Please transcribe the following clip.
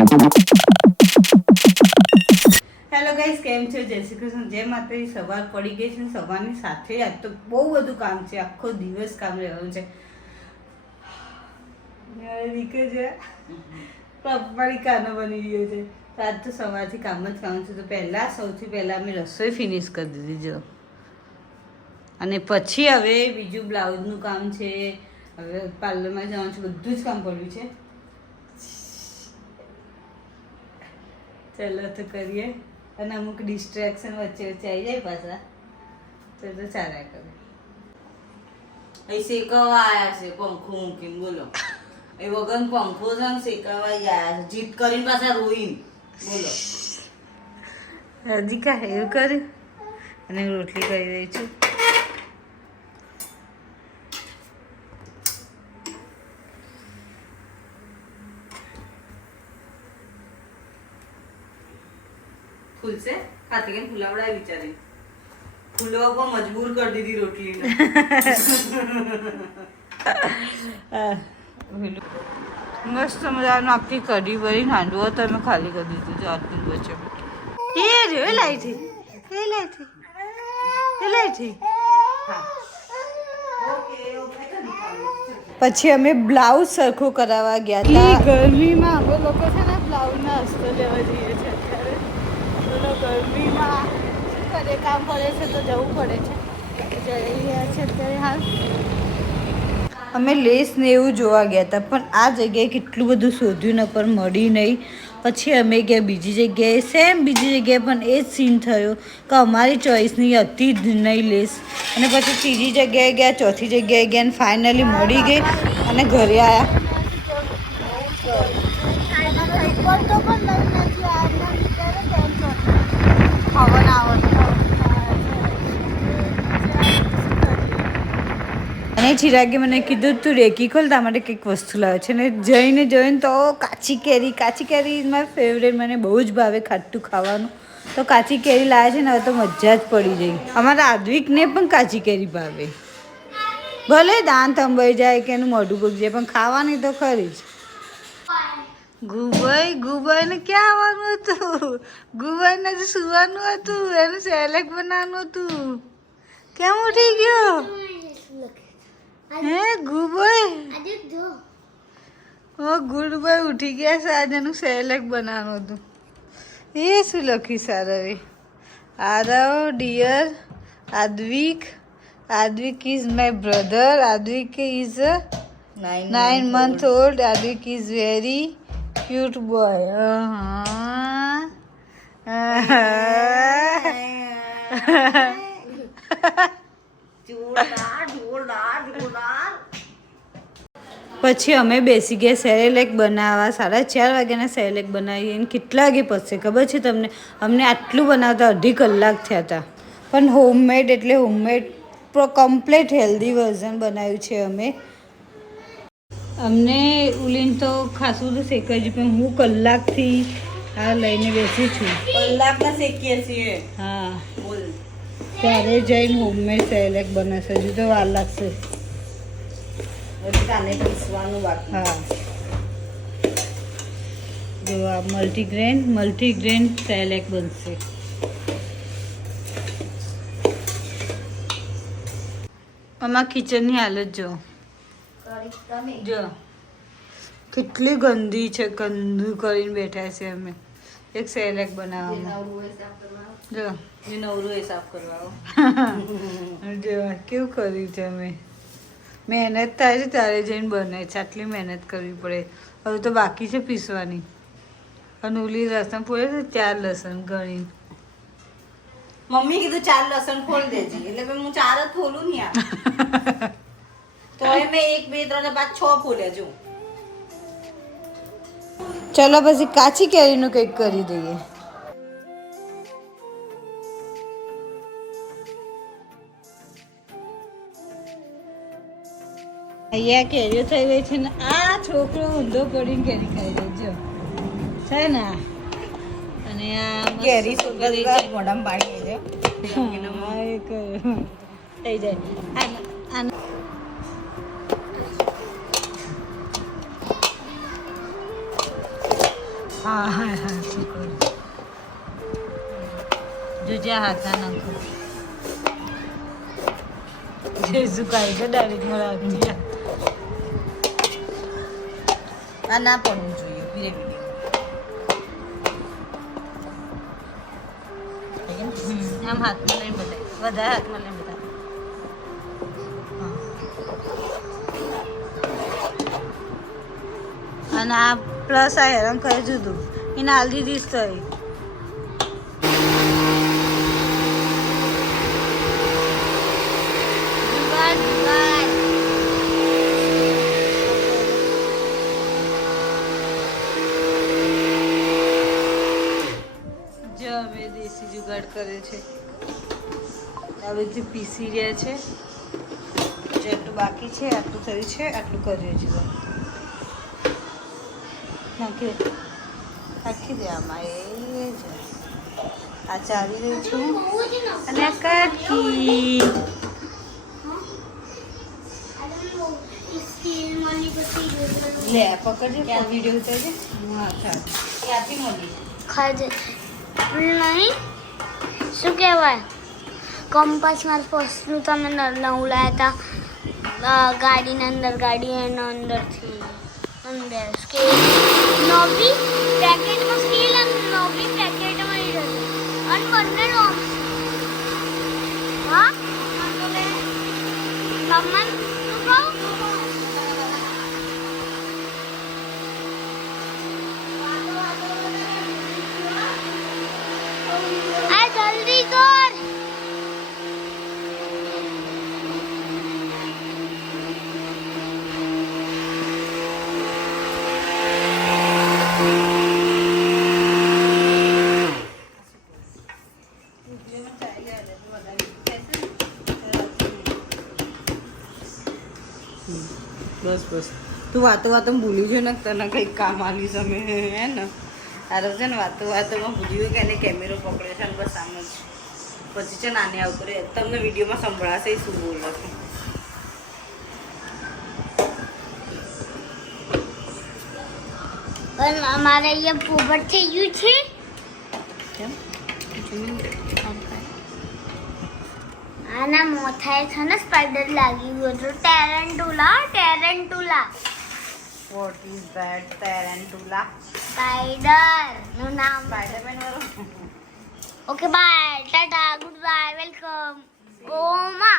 Hello guys, કેમ છો? જય શ્રી કૃષ્ણ, જય માતાજી. સવાર પડી ગઈ છે. સવારની સાથે આજ તો બહુ બધું કામ છે. આખો દિવસ કામ રહેવાનું છે. પપ્પાની કાનો બની ગયો છે. તો આજ તો સવારથી કામ જ કામ છે. તો સૌથી પહેલાં અમે રસોઈ ફિનિશ કરી દીધી જો. અને પછી હવે બીજું બ્લાઉઝનું કામ છે. હવે પાર્લરમાં જવાનું છે. બધું જ કામ પડ્યું છે. ચલો તો કરીએ. અને અમુક ડિસ્ટ્રેક્શન વચ્ચે આવી જાય પાછા તો ચાલ્યા કરે. અહીં શેકાવા આવ્યા છે પંખો મૂકીને, બોલો. એ વગર પંખો છે ને શેકાવા આવ્યા છે. જીત કરીને પાછા રોઈને, બોલો. હજી કા એવું કર્યું. અને રોટલી કરી રહી છું. ફૂલશે ખાતી કે ફૂલાવડાય બિચારી. ફૂલવા પર મજબૂર કરી દીધી રોટલીને. મસ્ત મજાનું આખી કઢી ભરી હાંડવો તો અમે ખાલી કરી દીધું છે. આટલું બચે એ રહ્યો લાઈથી પછી અમે બ્લાઉઝ સરખું કરાવવા ગયા હતા. ગરમીમાં અમે લોકો છે ને બ્લાઉઝના અસ્તો લેવા જઈએ છીએ અત્યારે. ગરમીમાં શું કરે, કામ પડે છે તો જવું પડે છે. જઈ રહ્યા છે અત્યારે હાલ. અમે લેસ ને એવું જોવા ગયા હતા, પણ આ જગ્યાએ કેટલું બધું શોધ્યું ને પણ મળી નહીં. પછી અમે ગયા બીજી જગ્યાએ. બીજી જગ્યાએ પણ એ જ સીન થયો કે અમારી ચોઈસની હતી જ નહીં લેસ. અને પછી ત્રીજી જગ્યાએ ગયા, ચોથી જગ્યાએ ગયા અને ફાઇનલી મળી ગઈ અને ઘરે આવ્યા. અને ચિરાગે મને કીધું તું રેકી ખોલ, તારા માટે કંઈક વસ્તુ લાવે છે. ને જઈને જોઈને તો કાચી કેરી ઇઝ માય ફેવરેટ. મને બહુ જ ભાવે ખાટું ખાવાનું. તો કાચી કેરી લાવે છે ને, હવે તો મજા જ પડી ગઈ. અમારા આદ્વિકને પણ કાચી કેરી ભાવે. ભલે દાંત અંબાઈ જાય કે એનું મોઢું બગડી જાય, પણ ખાવાની તો ખરી જ. ગુબાઈને ક્યાં આવવાનું હતું? ગુબાઈને જ સુવાનું હતું. એનું સેલેક બનાવવાનું હતું. કેમ ઉઠી ગયો? હે ગુબાઈ? ઓ ગુડ બોય ઉઠી ગયા છે. આજે એનું સેલેક બનાવવાનું હતું. એ શું લખ્યું Saarvi? Aarav dear Advik. Advik is my brother. Advik is a 9 month old. Advik is very cute boy. પછી અમે બેસી ગયા સેરેલેક બનાવવા. 4:30 વાગ્યાના સેરેલેક બનાવીએ. અને કેટલા વાગે પચશે ખબર છે તમને? અમને આટલું બનાવતા અઢી કલાક થયા હતા. પણ હોમમેડ એટલે હોમમેડ કમ્પ્લીટ હેલ્ધી વર્ઝન બનાવ્યું છે અમે. અમને ઉલીન તો ખાસું બધું શેકાય છે, પણ હું કલાકથી આ લઈને બેસી છું. કલાકના શેકીએ છીએ. હા, બોલ. ત્યારે જઈને હોમમેડ સેરેલેક બનાવશે. હજુ તો વાર લાગશે. કાલે પીસવાનું બાકી. હા, જો આ મલ્ટીગ્રેન સેરેલેક બનશે. આમાં કિચનની હાલત જો કેટલી ગંદી છે. ગંદુ કરીને બેઠા છે અમે એક સેરેલેક બનાવવામાં. જો એ નવરું એ સાફ કરવા. જો કેવું કર્યું છે અમે. મહેનત થાય છે ત્યારે જઈને બને છે. આટલી મહેનત કરવી પડે. હવે તો બાકી છે પીસવાની. અને ઓલી લસણ ફોડે છે 4 લસણ ગણી. મમ્મી કીધું 4 લસણ ફોડ દેજે, એટલે હું 4 જ ફોલું ને યાર. તો મેં 1 2 3 5 6 ફોલ્યા જો. ચલો પછી કાચી કેરીનું કંઈક કરી દઈએ. અહીંયા કેરીઓ થઈ ગઈ છે ને આ છોકરો ઊંધો પડીને કેરી ખાઈ જાય છે ને. અને આ કેરી મોઢામાં પાડી દે થઈ જાય. હા હા હા શું કરું જોજે હાથના નાખો જેસુ કાઈ તો ડાયરેક્ટ મળાવતી આ ના પડવું જોઈએ ધીરે ધીરે આમ હાથમાં લઈને બતાય વધારે હાથમાં લઈને બતાય અને આ પ્લસ આ હેરાન કરે જુદું એને હાલ દીધી જ થઈ જો અમે દેશી જુગાડ કરે છે હવે જે પીસી રહ્યા છે જેટલું બાકી છે આટલું થયું છે આટલું કરીએ છીએ નાખી દે આમાં એ જ આ ચાલી રહી છું અને આ કાકી લે પકડજે ક્યાં વિડીયો ઉતારજે હા ક્યાંથી મળી ખાજે નહીં શું કહેવાય કંપાસ મારા ફર્સ્ટનું તમે નવું લાવ્યા હતા ગાડીના અંદર ગાડી એના અંદરથી અંદર સ્કેલ નવી પેકેટમાં સ્કેલ અને નવી પેકેટમાં એ હતી અને બંને રોમ હા તમને શું કહું આ જલ્દી કર બસ બસ તું વાતો ભૂલી ગયો ને તને કંઈક કામ આવીશ અમે હે ને તારો છે ને વાતોમાં ભૂલી ગયો કે એને કેમેરો પકડે છે ને બસ આમ જ પછી છે નાને આવું કરે તમને વિડીયોમાં સંભળાશે શું બોલે છે પણ અમારે અહીંયા પોપટ થઈ ગયું છે કેમ આના મોથાએ છે ને સ્પાઈડર લાગી ગયું હતું ટેરેન્ટુલા વોટ ઇઝ ધેટ ટેરેન્ટુલા સ્પાઈડર નું નામ સ્પાઈડરમેન વાળો okay bye tata good bye welcome Goma